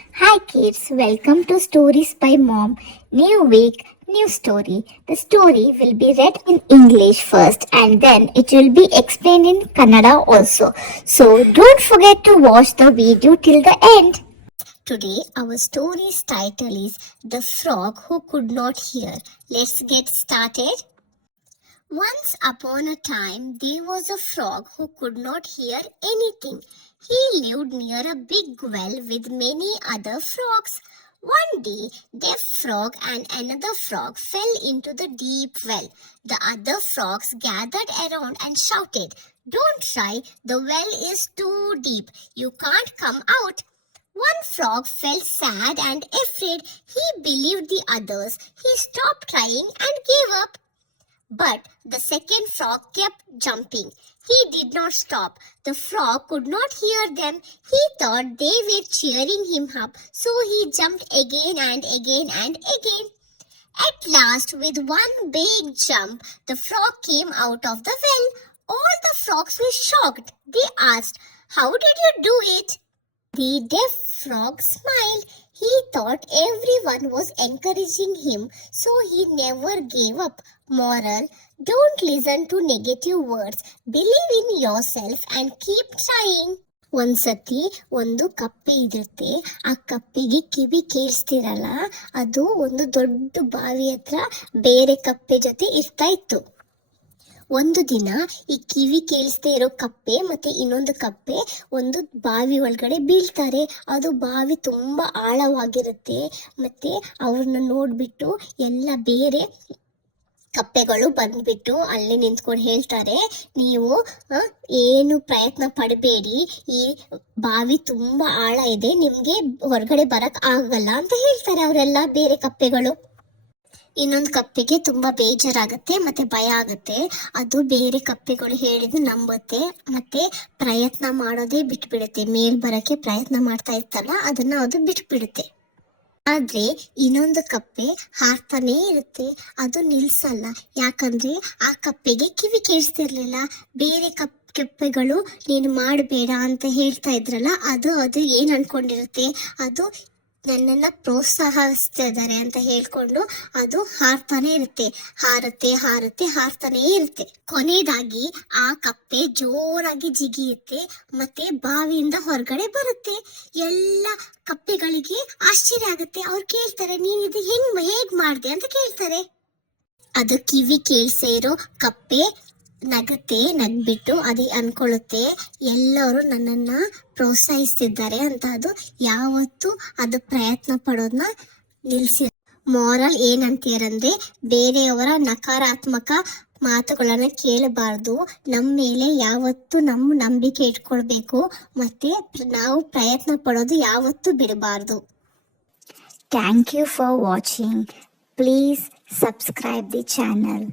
Hi kids, welcome to Stories by Mom. New week, new story. The story will be read in English first and then it will be explained in Kannada also. So don't forget to watch the video till the end. Today our story's title is The Frog Who Could Not Hear. Let's get started. Once upon a time, there was a frog who could not hear anything. He lived near a big well with many other frogs. One day, Deaf Frog and another frog fell into the deep well. The other frogs gathered around and shouted, "Don't try, the well is too deep. You can't come out." One frog felt sad and afraid. He believed the others. He stopped trying and gave up. But the second frog kept jumping. He did not stop. The frog could not hear them. He thought they were cheering him up, so he jumped again and again and again. At last, with one big jump, the frog came out of the well. All the frogs were shocked. They asked, "How did you do it?" The deaf frog smiled. He thought everyone was encouraging him, so he never gave up. Moral: don't listen to negative words. Believe in yourself and keep trying. ಒಂದ್ಸತಿ ಒಂದು ಕಪ್ಪೆ ಇರುತ್ತೆ. ಆ ಕಪ್ಪೆಗೆ ಕಿವಿ ಕೇಳಿಸ್ತಿರಲ್ಲ. ಅದು ಒಂದು ದೊಡ್ಡ ಬಾವಿ ಹತ್ರ ಬೇರೆ ಕಪ್ಪೆ ಜೊತೆ ಇರ್ತಾ ಇತ್ತು. ಒಂದು ದಿನ ಈ ಕಿವಿ ಕೇಳಿಸ್ದೇ ಇರೋ ಕಪ್ಪೆ ಮತ್ತೆ ಇನ್ನೊಂದು ಕಪ್ಪೆ ಒಂದು ಬಾವಿ ಒಳಗಡೆ ಬೀಳ್ತಾರೆ. ಅದು ಬಾವಿ ತುಂಬಾ ಆಳವಾಗಿರುತ್ತೆ. ಮತ್ತೆ ಅವ್ರನ್ನ ನೋಡ್ಬಿಟ್ಟು ಎಲ್ಲ ಬೇರೆ ಕಪ್ಪೆಗಳು ಬಂದ್ಬಿಟ್ಟು ಅಲ್ಲೇ ನಿಂತ್ಕೊಂಡು ಹೇಳ್ತಾರೆ, "ನೀವು ಏನು ಪ್ರಯತ್ನ ಪಡಬೇಡಿ, ಈ ಬಾವಿ ತುಂಬಾ ಆಳ ಇದೆ, ನಿಮ್ಗೆ ಹೊರಗಡೆ ಬರಕ್ ಆಗಲ್ಲ" ಅಂತ ಹೇಳ್ತಾರೆ ಅವರೆಲ್ಲ ಬೇರೆ ಕಪ್ಪೆಗಳು. ಇನ್ನೊಂದು ಕಪ್ಪೆಗೆ ತುಂಬಾ ಬೇಜಾರಾಗುತ್ತೆ ಮತ್ತೆ ಭಯ ಆಗುತ್ತೆ. ಅದು ಬೇರೆ ಕಪ್ಪೆಗಳು ಹೇಳಿದ್ದು ನಂಬುತ್ತೆ ಮತ್ತೆ ಪ್ರಯತ್ನ ಮಾಡೋದೇ ಬಿಟ್ಬಿಡುತ್ತೆ. ಮೇಲ್ ಬರಕ್ಕೆ ಪ್ರಯತ್ನ ಮಾಡ್ತಾ ಇರ್ತಲ್ಲ, ಅದನ್ನ ಅದು ಬಿಟ್ಬಿಡುತ್ತೆ. ಆದ್ರೆ ಇನ್ನೊಂದು ಕಪ್ಪೆ ಹಾರ್ತಾನೇ ಇರುತ್ತೆ. ಅದು ನಿಲ್ಸಲ್ಲ. ಯಾಕಂದ್ರೆ ಆ ಕಪ್ಪೆಗೆ ಕಿವಿ ಕೇಳಿಸ್ತಿರ್ಲಿಲ್ಲ. ಬೇರೆ ಕಪ್ಪೆಗಳು ನೀನು ಮಾಡಬೇಡ ಅಂತ ಹೇಳ್ತಾ ಇದ್ರಲ್ಲ, ಅದು ಏನ್ ಅನ್ಕೊಂಡಿರುತ್ತೆ, ಅದು ನನ್ನನ್ನ ಪ್ರೋತ್ಸಾಹಿಸ್ತಾ ಇದ್ದಾರೆ ಅಂತ ಹೇಳ್ಕೊಂಡು ಅದು ಹಾರ್ತಾನೆ ಇರುತ್ತೆ. ಹಾರ್ತಾನೆ ಇರುತ್ತೆ. ಕೊನೆಯದಾಗಿ ಆ ಕಪ್ಪೆ ಜೋರಾಗಿ ಜಿಗಿಯುತ್ತೆ ಮತ್ತೆ ಬಾವಿಯಿಂದ ಹೊರಗಡೆ ಬರುತ್ತೆ. ಎಲ್ಲ ಕಪ್ಪೆಗಳಿಗೆ ಆಶ್ಚರ್ಯ ಆಗುತ್ತೆ. ಅವ್ರು ಕೇಳ್ತಾರೆ, "ನೀನ್ ಇದು ಹೇಗ್ ಮಾಡ್ದೆ?" ಅಂತ ಕೇಳ್ತಾರೆ. ಅದು ಕಿವಿ ಕೇಳಿಸೇ ಇರೋ ಕಪ್ಪೆ ನಗ್ಬಿಟ್ಟು ಅದೇ ಅನ್ಕೊಳ್ಳುತ್ತೆ, ಎಲ್ಲರೂ ನನ್ನನ್ನ ಪ್ರೋತ್ಸಾಹಿಸ್ತಿದ್ದಾರೆ ಅಂತ. ಅದು ಯಾವತ್ತೂ ಅದು ಪ್ರಯತ್ನ ಪಡೋದನ್ನ ನಿಲ್ಸಿ. ಮಾರಲ್ ಏನಂತೀರಂದ್ರೆ, ಬೇರೆಯವರ ನಕಾರಾತ್ಮಕ ಮಾತುಗಳನ್ನ ಕೇಳಬಾರ್ದು. ನಮ್ಮ ಮೇಲೆ ಯಾವತ್ತೂ ನಮ್ಮ ನಂಬಿಕೆ ಇಟ್ಕೊಳ್ಬೇಕು ಮತ್ತೆ ನಾವು ಪ್ರಯತ್ನ ಪಡೋದು ಯಾವತ್ತೂ ಬಿಡಬಾರ್ದು. Thank you for watching. Please subscribe the channel.